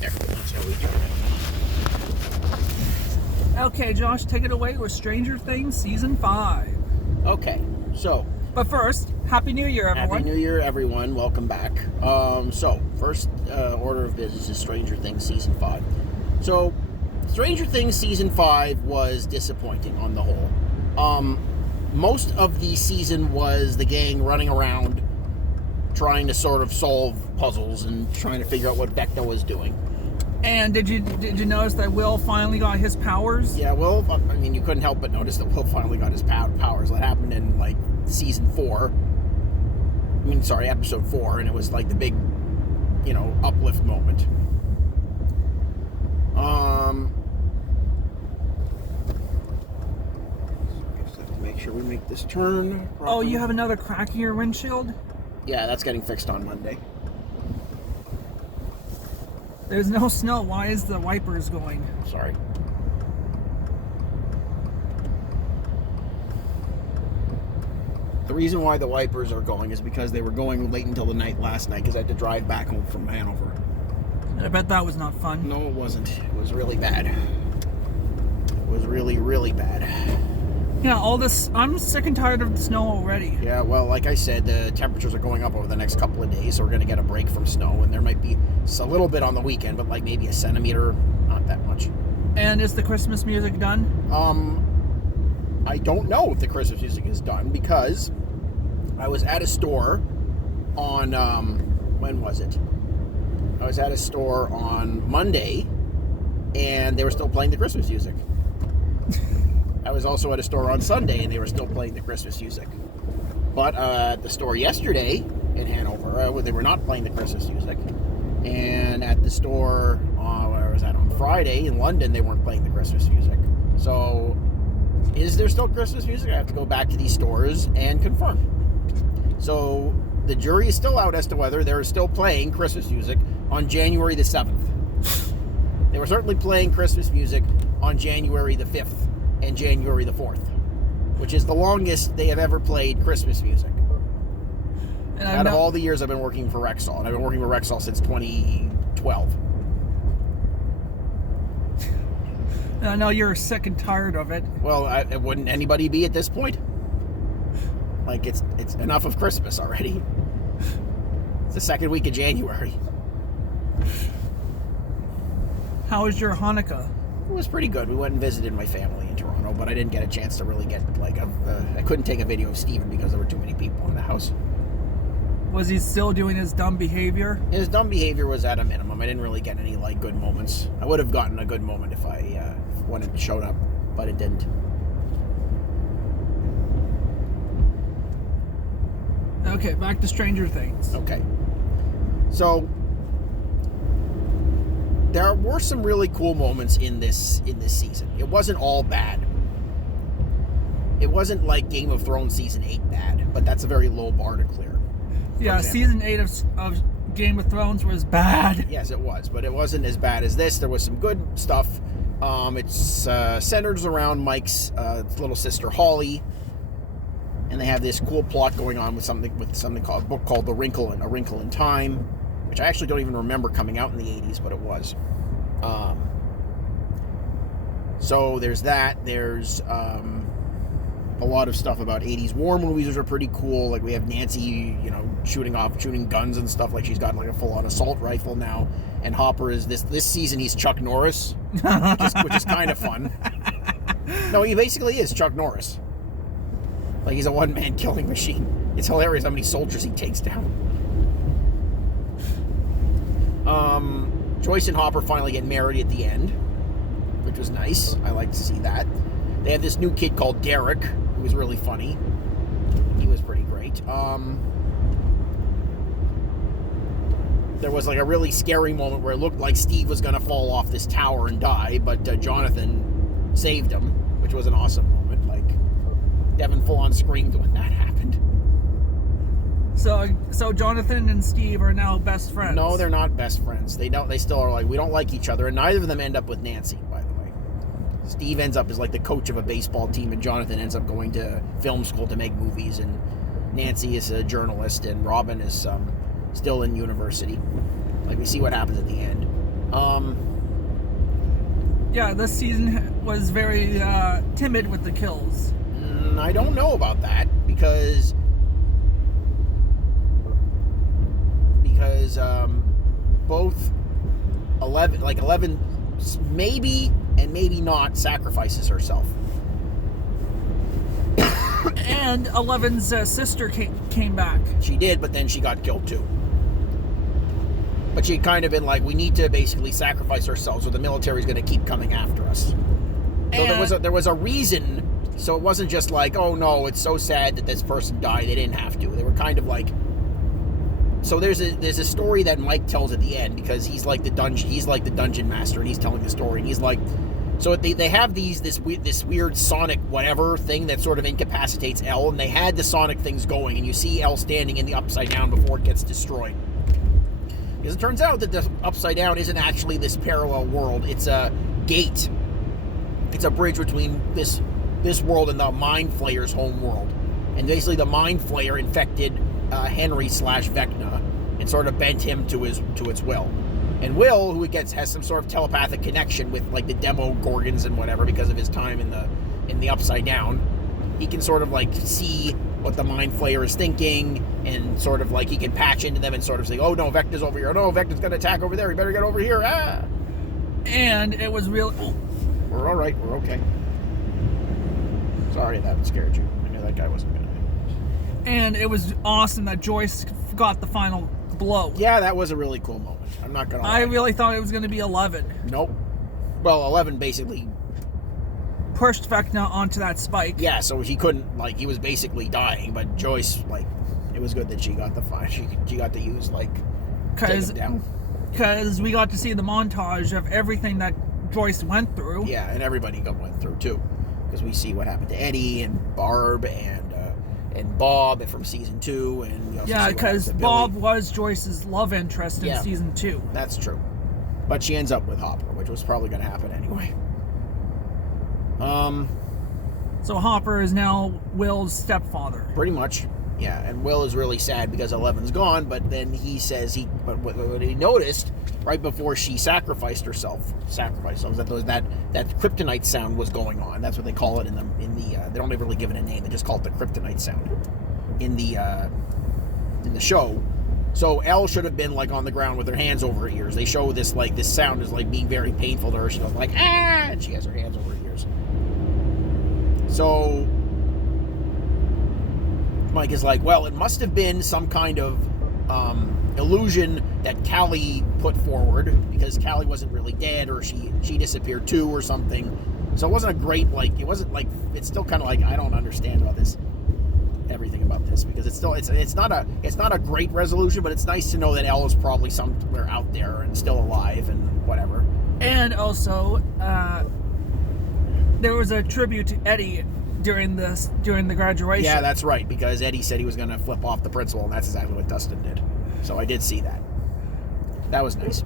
There, that's how we turn it. Okay, Josh, take it away with Stranger Things Season 5. Okay, so But first, Happy New Year, everyone. Happy New Year, everyone. Welcome back. So, first order of business is Stranger Things Season 5. So, Stranger Things Season 5 was disappointing on the whole. Most of the season was the gang running around trying to sort of solve puzzles and trying to figure out what Vecna was doing. And did you notice that Will finally got his powers? Yeah, Will, I mean, you couldn't help but notice that Will finally got his powers. That happened in, like, Season 4. Episode 4, and it was, like, the big, uplift moment. I just have to make sure we make this turn properly. Oh, you have another crack in your windshield? Yeah, that's getting fixed on Monday. There's no snow. Why is the wipers going? Sorry. The reason why the wipers are going is because they were going late until the night last night because I had to drive back home from Hanover. I bet that was not fun. No, it wasn't. It was really bad. It was really, really bad. Yeah, all this... I'm sick and tired of the snow already. Yeah, well, like I said, the temperatures are going up over the next couple of days, so we're going to get a break from snow, and there might be a little bit on the weekend, but like maybe a centimeter, not that much. And is the Christmas music done? I don't know if the Christmas music is done, because I was at a store on, when was it? I was at a store on Monday, and they were still playing the Christmas music. I was also at a store on Sunday, and they were still playing the Christmas music. But at the store yesterday in Hanover, they were not playing the Christmas music. And at the store, where was that, on Friday in London, they weren't playing the Christmas music. So, is there still Christmas music? I have to go back to these stores and confirm. So, the jury is still out as to whether they're still playing Christmas music on January the 7th. They were certainly playing Christmas music on January the 5th. And January the 4th, which is the longest they have ever played Christmas music. And out of all the years I've been working for Rexall, and I've been working for Rexall since 2012. I know you're sick and tired of it. Well, wouldn't anybody be at this point? Like, it's enough of Christmas already. It's the second week of January. How was your Hanukkah? It was pretty good. We went and visited my family in Toronto, but I didn't get a chance to really get, I couldn't take a video of Steven because there were too many people in the house. Was he still doing his dumb behavior? His dumb behavior was at a minimum. I didn't really get any, good moments. I would have gotten a good moment if when it showed up, but it didn't. Okay, back to Stranger Things. Okay. So, there were some really cool moments in this season. It wasn't all bad. It wasn't like Game of Thrones Season 8 bad, but that's a very low bar to clear. Yeah, Season 8 of Game of Thrones was bad. Yes, it was, but it wasn't as bad as this. There was some good stuff. It's centered around Mike's little sister Holly, and they have this cool plot going on with something called a book called A Wrinkle in Time, which I actually don't even remember coming out in the 80s, but it was. So there's that. There's a lot of stuff about 80s war movies, which are pretty cool. Like, we have Nancy, shooting guns and stuff. Like, she's got a full-on assault rifle now. And Hopper is this season, he's Chuck Norris, which is kind of fun. No, he basically is Chuck Norris. Like, he's a one-man killing machine. It's hilarious how many soldiers he takes down. Joyce and Hopper finally get married at the end, which was nice. I like to see that. They have this new kid called Derek, who was really funny. He was pretty great. There was a really scary moment where it looked like Steve was going to fall off this tower and die, but Jonathan saved him, which was an awesome moment. Devin full-on screamed when that happened. So Jonathan and Steve are now best friends. No, they're not best friends. They still are we don't like each other, and neither of them end up with Nancy, by the way. Steve ends up as the coach of a baseball team, and Jonathan ends up going to film school to make movies, and Nancy is a journalist, and Robin is still in university. We see what happens at the end. Yeah, this season was very timid with the kills. I don't know about that because both 11 maybe and maybe not sacrifices herself. And 11's sister came back. She did, but then she got killed too. But she'd kind of been like, we need to basically sacrifice ourselves or the military's going to keep coming after us. So there was a reason. So it wasn't just like, oh no, it's so sad that this person died. They didn't have to. They were kind of like. So there's a story that Mike tells at the end because he's like the dungeon master and he's telling the story and he's like, so they have this weird sonic whatever thing that sort of incapacitates Elle, and they had the sonic things going and you see Elle standing in the Upside Down before it gets destroyed. Because it turns out that the Upside Down isn't actually this parallel world. It's a gate. It's a bridge between this world and the Mind Flayer's home world. And basically the Mind Flayer infected Henry/Vecna and sort of bent him to its will. And Will, who has some sort of telepathic connection with like the demo Gorgons and whatever because of his time in the Upside Down, he can sort of like see what the Mind Flayer is thinking and sort of like he can patch into them and sort of say, oh no, Vecna's over here. Oh no, Vecna's going to attack over there. You better get over here. Ah! And it was real. Oh. We're all right. We're okay. Sorry that scared you. I knew that guy wasn't going to. And it was awesome that Joyce got the final blow. Yeah, that was a really cool moment. I'm not going to lie. I really thought it was going to be 11. Nope. Well, 11 basically pushed Vecna onto that spike. Yeah, so he couldn't, like, he was basically dying, but Joyce, like, it was good that she got the fight. She got to use, like, take him down. Because we got to see the montage of everything that Joyce went through. Yeah, and everybody went through, too. Because we see what happened to Eddie and Barb and Bob from season 2. And yeah, because Bob was Joyce's love interest in season 2. That's true. But she ends up with Hopper, which was probably going to happen anyway. So Hopper is now Will's stepfather. Pretty much, yeah. And Will is really sad because 11's gone. But then he says what he noticed right before she sacrificed herself, that kryptonite sound was going on. That's what they call it in the they don't really give it a name. They just call it the kryptonite sound in the show. So Elle should have been like on the ground with her hands over her ears. They show this sound is like being very painful to her. She goes like ah, and she has her hands over her ears. So Mike is like, well, it must have been some kind of illusion that Callie put forward because Callie wasn't really dead or she disappeared too or something. So it wasn't it's still kind of like I don't understand everything about this because it's not a great resolution, but it's nice to know that Elle is probably somewhere out there and still alive and whatever. And also there was a tribute to Eddie during the graduation. Yeah, that's right, because Eddie said he was going to flip off the principal, and that's exactly what Dustin did. So I did see that. That was nice.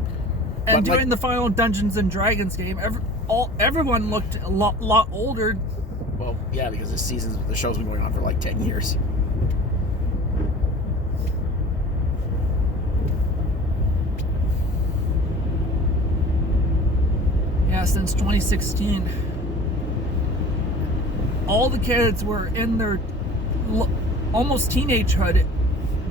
And during the final Dungeons and Dragons game, everyone looked a lot older. Well, yeah, because the show's been going on for like 10 years. Yeah, since 2016. All the kids were in their almost teenagehood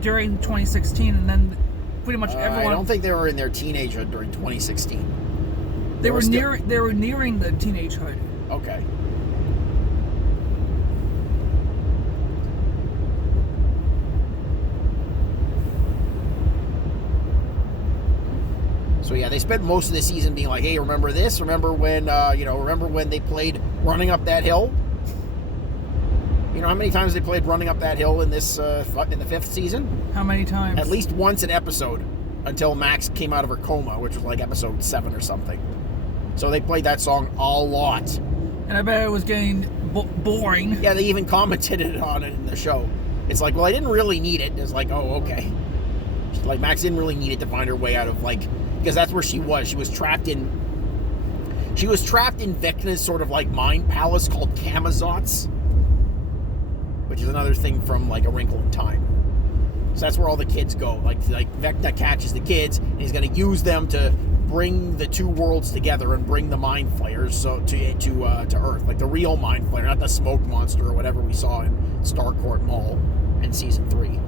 during 2016, and then pretty much everyone. I don't think they were in their teenagehood during 2016. They were nearing the teenagehood. Okay. So yeah, they spent most of the season being like, "Hey, remember this? Remember when? Remember when they played Running Up That Hill? You know how many times they played Running Up That Hill in this in the 5th season? How many times? At least once an episode, until Max came out of her coma, which was like episode 7 or something. So they played that song a lot. And I bet it was getting boring. Yeah, they even commented on it in the show. It's like, well, I didn't really need it. It's like, oh, okay. Like Max didn't really need it to find her way out of because that's where she was. She was trapped in Vecna's sort of like mind palace called Camazotz, which is another thing from like A Wrinkle in Time. So that's where all the kids go. Like Vecna catches the kids and he's going to use them to bring the two worlds together and bring the Mind Flayers to Earth, like the real Mind Flayer, not the smoke monster or whatever we saw in Starcourt Mall in season 3.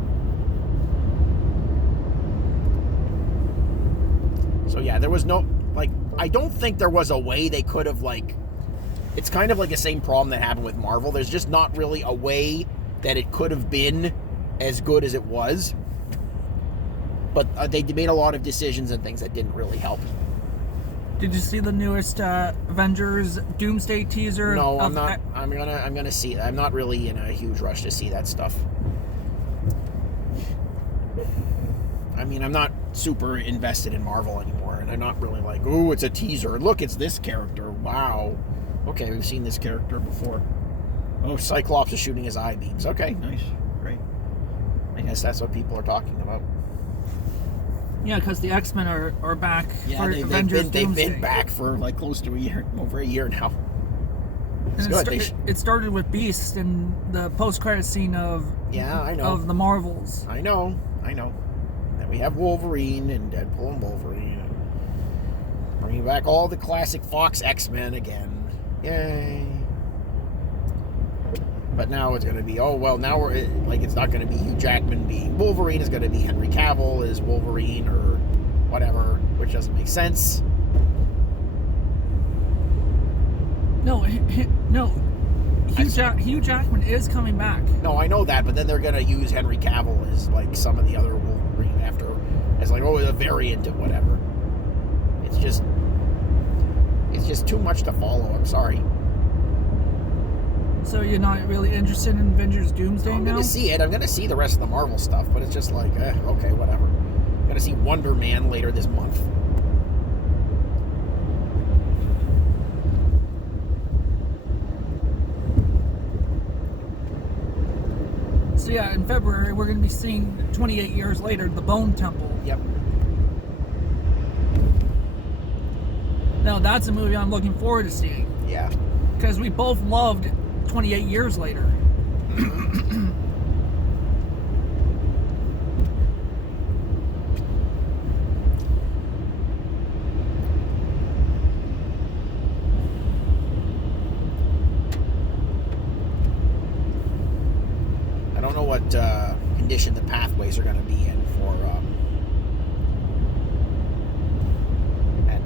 So yeah, there was no, like, I don't think there was a way they could have, like, it's kind of like the same problem that happened with Marvel. There's just not really a way that it could have been as good as it was. But they made a lot of decisions and things that didn't really help. Did you see the newest Avengers Doomsday teaser? No, I'm not. I'm gonna see it. I'm not really in a huge rush to see that stuff. I mean, I'm not super invested in Marvel anymore, and I'm not really like, ooh, it's a teaser. Look, it's this character. Wow. Okay, we've seen this character before. Oh, Cyclops is shooting his eye beams. Okay, nice, great. I guess that's what people are talking about. Yeah, because the X-Men are back for Avengers Doomsday. They've been back for like close to a year, over a year now. It's good. It started with Beast and the post-credit scene of of the Marvels. I know. And we have Wolverine and Deadpool and Wolverine, bringing back all the classic Fox X-Men again. Yay! But now it's going to be, now it's not going to be Hugh Jackman being Wolverine. It's going to be Henry Cavill as Wolverine or whatever, which doesn't make sense. No. Hugh Jackman is coming back. No, I know that, but then they're going to use Henry Cavill as like some of the other Wolverine as like, a variant of whatever. It's just too much to follow. I'm sorry. So you're not really interested in Avengers Doomsday now? I'm going to see it. I'm going to see the rest of the Marvel stuff, but it's just like, okay, whatever. I'm going to see Wonder Man later this month. So yeah, in February, we're going to be seeing 28 years later, The Bone Temple. Yep. Now, that's a movie I'm looking forward to seeing. Yeah. Because we both loved 28 years later. I don't know what condition the pathways are going to be in for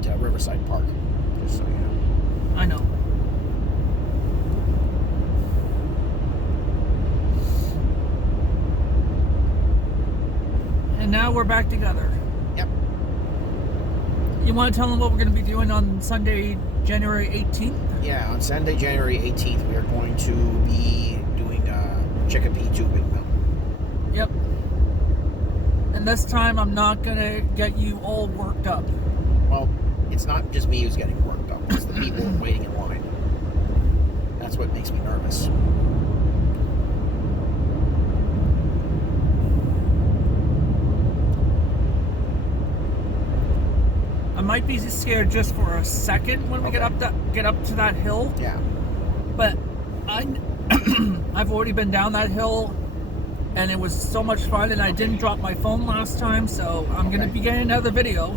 at Riverside Park. Just so you know. I know. And now we're back together. Yep. You want to tell them what we're going to be doing on Sunday, January 18th? Yeah, on Sunday, January 18th, we are going to be doing chickpea tubing. Yep. And this time, I'm not going to get you all worked up. Well, it's not just me who's getting worked up. It's the people waiting in line. That's what makes me nervous. I might be scared just for a second when we get up to that hill. Yeah. But I've already been down that hill, and it was so much fun. And I didn't drop my phone last time, so I'm going to be getting another video.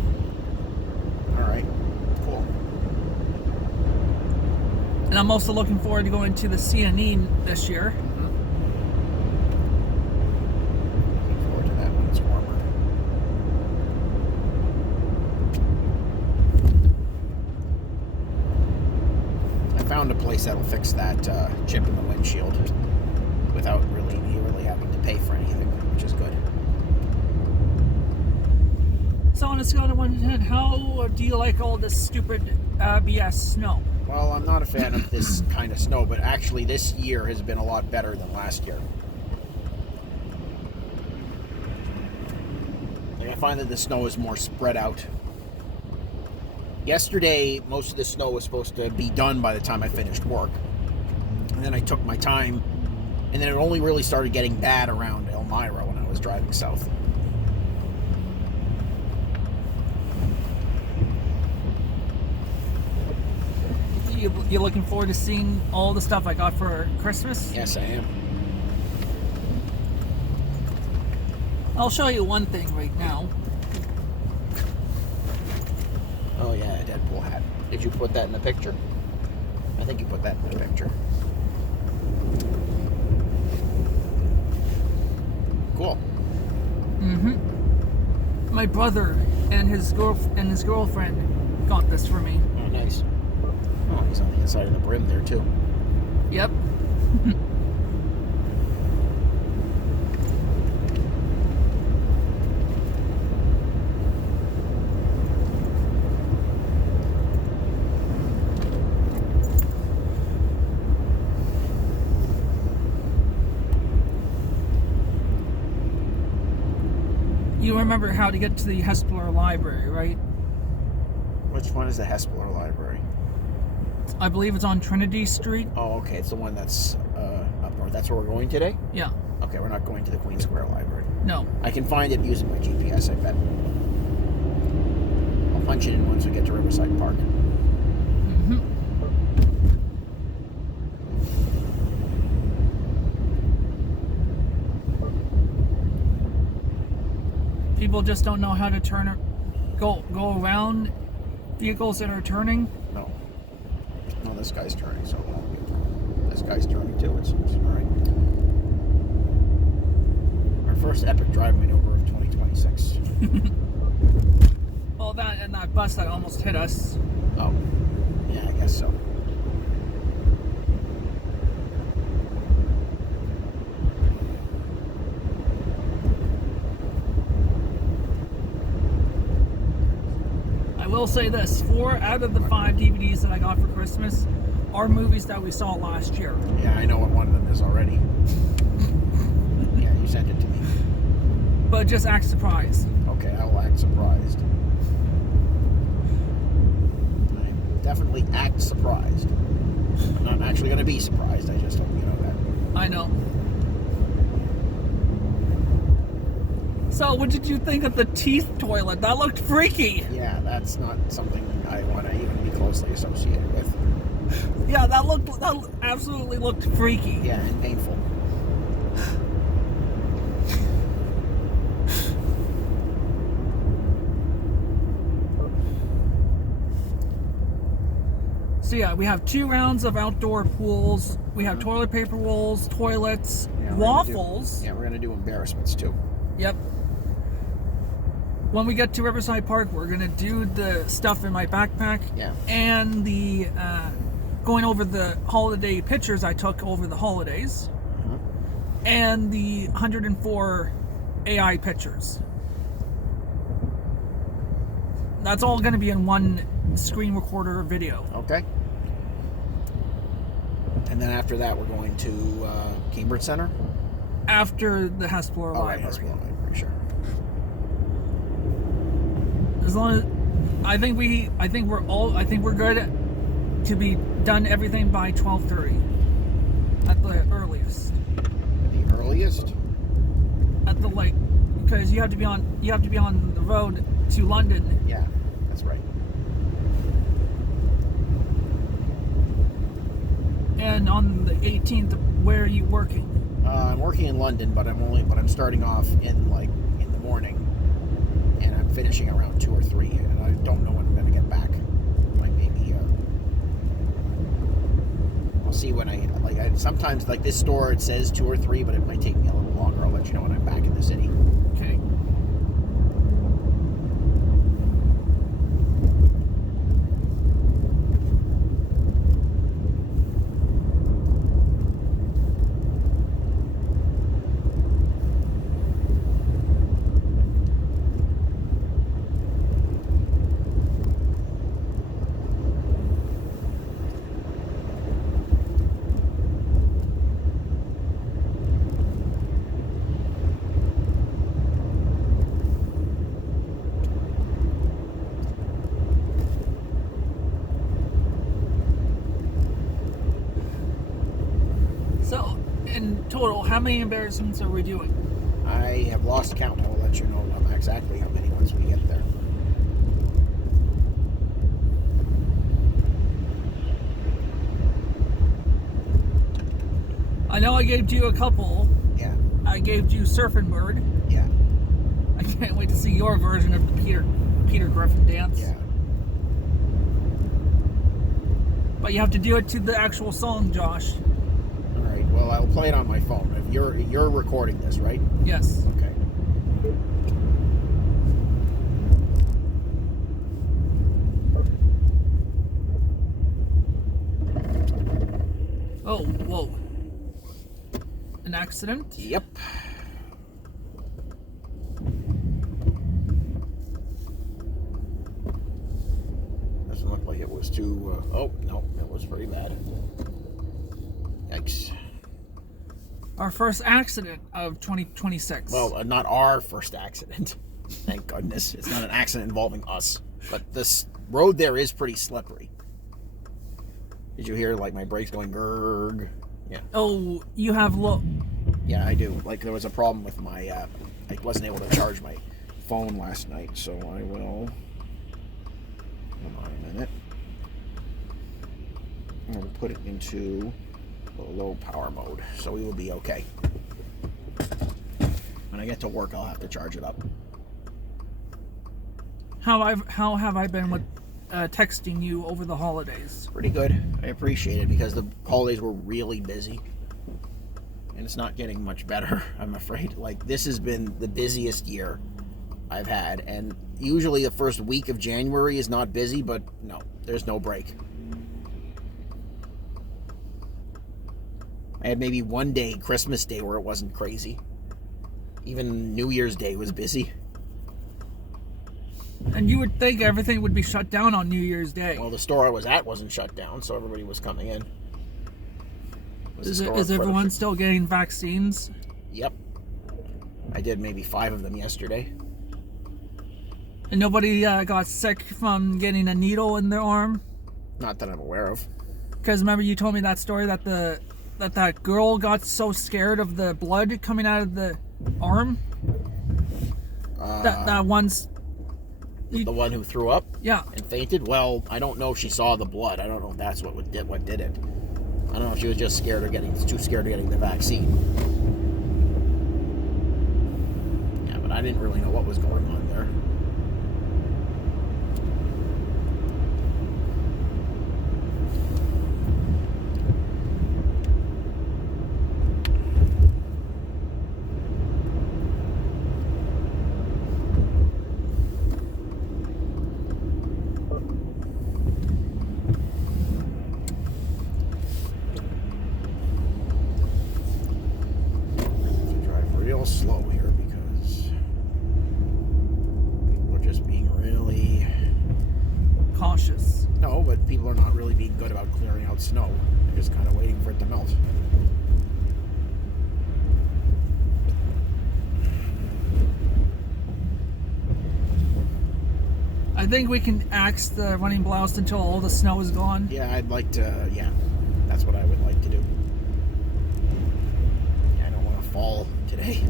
All right. Cool. And I'm also looking forward to going to the CNE this year. Looking forward to that when it's warmer. I found a place that'll fix that chip in the windshield without really having to pay for anything, which is good. So on a scale of 1 to 10, how do you like all this stupid BS snow? Well, I'm not a fan of this kind of snow, but actually this year has been a lot better than last year. Like, I find that the snow is more spread out. Yesterday, most of the snow was supposed to be done by the time I finished work. And then I took my time, and then it only really started getting bad around Elmira when I was driving south. You looking forward to seeing all the stuff I got for Christmas? Yes, I am. I'll show you one thing right now. Deadpool hat. Did you put that in the picture? I think you put that in the picture. Cool. Mm-hmm. My brother and his girlfriend got this for me. Oh, nice. Oh, he's on the inside of the brim there, too. Yep. You remember how to get to the Hespeler Library, right? Which one is the Hespeler Library? I believe it's on Trinity Street. Oh, okay. It's the one that's up north. That's where we're going today? Yeah. Okay, we're not going to the Queen Square Library. No. I can find it using my GPS, I bet. I'll punch it in once we get to Riverside Park. Mm-hmm. People just don't know how to go around vehicles that are turning. No. No, this guy's turning, so it won't be a problem. This guy's turning too, it's all right. Our first epic drive maneuver of 2026. Well, that and that bus that almost hit us. Oh, yeah, I guess so. I will say this: 4 out of the 5 DVDs that I got for Christmas are movies that we saw last year. Yeah, I know what one of them is already. Yeah, you sent it to me. But just act surprised. Okay, I will act surprised. I definitely act surprised. I'm not actually going to be surprised. I just hope you know that. I know. So, what did you think of the teeth toilet? That looked freaky. Yeah, that's not something I want to even be closely associated with. Yeah, that absolutely looked freaky. Yeah, and painful. So yeah, we have 2 rounds of outdoor pools. We have toilet paper rolls, toilets, waffles. We're going to do embarrassments too. Yep. When we get to Riverside Park, we're going to do the stuff in my backpack. Yeah. And the going over the holiday pictures I took over the holidays. And the 104 AI pictures. That's all going to be in one screen recorder video. Okay. And then after that, we're going to Cambridge Center. After the Hespeler Library. Right, Hespeler Library, sure. As long as I think we're good to be done everything by 12:30 at the earliest. The earliest? At the because you have to be on the road to London. Yeah, that's right. And on the 18th, where are you working? I'm working in London, but I'm starting off in the morning, and I'm finishing around 2 or 3, and I don't know when I'm going to get back. Maybe I'll see when sometimes this store, it says 2 or 3, but it might take me a little longer. I'll let you know when I'm back in the city. Okay. So, in total, how many embarrassments are we doing? I have lost count. I will let you know exactly how many once we get there. I know I gave you a couple. Yeah. I gave you Surfing Bird. Yeah. I can't wait to see your version of the Peter Griffin dance. Yeah. But you have to do it to the actual song, Josh. All right. Well, I'll play it on my phone. If you're recording this, right? Yes. Okay. Oh, whoa. An accident? Yep. Doesn't look like it was too. Oh no, it was pretty bad. Yikes. Our first accident of 2026. Well, not our first accident. Thank goodness. It's not an accident involving us. But this road there is pretty slippery. Did you hear, like, my brakes going grrrg? Yeah. Oh, you have low. Yeah, I do. Like, there was a problem with my, I wasn't able to charge my phone last night, so I will, hold on a minute. I'm going to put it into a low power mode, so we will be okay. When I get to work, I'll have to charge it up. How have I been with texting you over the holidays? Pretty good. I appreciate it because the holidays were really busy. And it's not getting much better, I'm afraid. Like, this has been the busiest year I've had. And usually the first week of January is not busy, but no, there's no break. I had maybe one day, Christmas Day, where it wasn't crazy. Even New Year's Day was busy. And you would think everything would be shut down on New Year's Day. Well, the store I was at wasn't shut down, so everybody was coming in. Is everyone still getting vaccines? Yep. I did maybe 5 of them yesterday. And nobody got sick from getting a needle in their arm? Not that I'm aware of. Because remember you told me that story that that girl got so scared of the blood coming out of the arm? That one's... The one who threw up? Yeah. And fainted? Well, I don't know if she saw the blood. I don't know if that's what did it. I don't know if she was just too scared of getting the vaccine. Yeah, but I didn't really know what was going on there. Slow here because people are just being really cautious. No, but people are not really being good about clearing out snow. They're just kind of waiting for it to melt. I think we can axe the running blouse until all the snow is gone. Yeah, I'd like to, yeah. That's what I would like to do. Yeah, I don't want to fall today.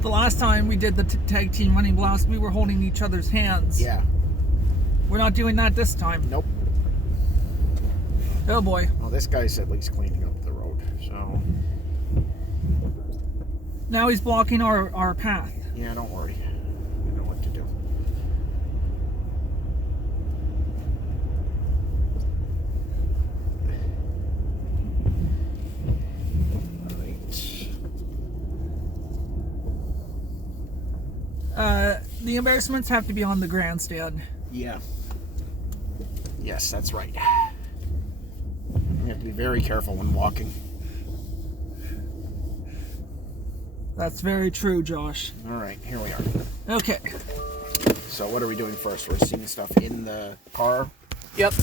The last time we did the tag team running blouse, we were holding each other's hands. Yeah. We're not doing that this time. Nope. Oh boy. Well, this guy's at least cleaning up the road, so. Now he's blocking our path. Yeah, don't worry. I know what to do. The embarrassments have to be on the grandstand. Yeah. Yes, that's right. You have to be very careful when walking. That's very true, Josh. All right, here we are. Okay. So what are we doing first? We're seeing stuff in the car. Yep.